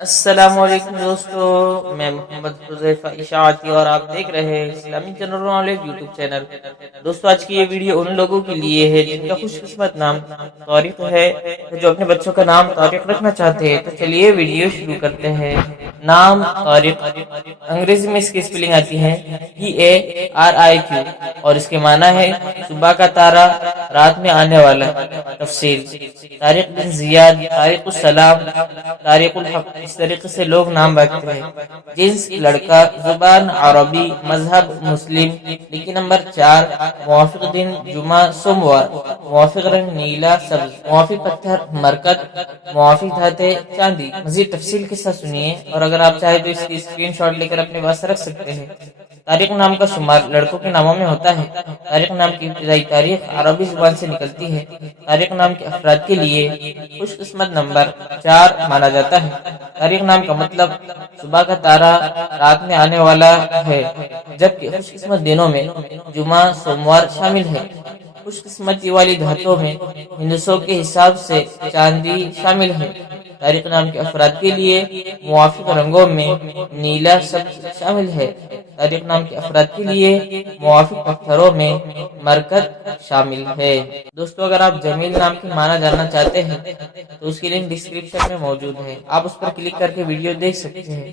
السلام علیکم دوستو، میں محمد حذیفہ اشاعتی اور آپ دیکھ رہے ہیں اسلامی جنرل نالج یوٹیوب چینل۔ دوستو آج کی یہ ویڈیو ان لوگوں کے لیے ہے جن کا خوش قسمت نام طارق ہے، جو اپنے بچوں کا نام طارق رکھنا چاہتے ہیں۔ تو چلیے ویڈیو شروع کرتے ہیں۔ نام طارق، انگریزی میں اس کی اسپیلنگ آتی ہے TARIQ اور اس کے معنی ہے صبح کا تارا، رات میں آنے والا۔ تفسیر: طارق بن زیاد، طارق السلام، طارق الحق، اس طریقے سے لوگ نام رکھتے ہیں۔ جنس لڑکا، زبان عربی، مذہب مسلم۔ لکی نمبر 4، موافق دن جمعہ سوموار، موافق رنگ نیلا سبز، موافق پتھر مرکت، موافق دھاتیں چاندی۔ مزید تفصیل کے ساتھ سنیے، اور اگر آپ چاہیں تو اس کی اسکرین شاٹ لے کر اپنے پاس رکھ سکتے ہیں۔ طارق نام کا شمار لڑکوں کے ناموں میں ہوتا ہے۔ طارق نام کی ابتدائی تاریخ عربی زبان سے نکلتی ہے۔ طارق نام کے افراد کے لیے خوش قسمت نمبر 4 مانا جاتا ہے۔ طارق نام کا مطلب صبح کا تارا، رات میں آنے والا ہے، جبکہ خوش قسمت دنوں میں جمعہ سوموار شامل ہے۔ خوش قسمتی والی دھاتوں میں ہندسوں کے حساب سے چاندی شامل ہے۔ طارق نام کے افراد کے لیے موافق رنگوں میں نیلا سبز شامل ہے۔ طارق نام کے افراد کے لیے موافق پتھروں میں مرکت شامل ہے۔ دوستو اگر آپ جمیل نام کی معنی جاننا چاہتے ہیں تو اس کی لنک ڈسکرپشن میں موجود ہے، آپ اس پر کلک کر کے ویڈیو دیکھ سکتے ہیں۔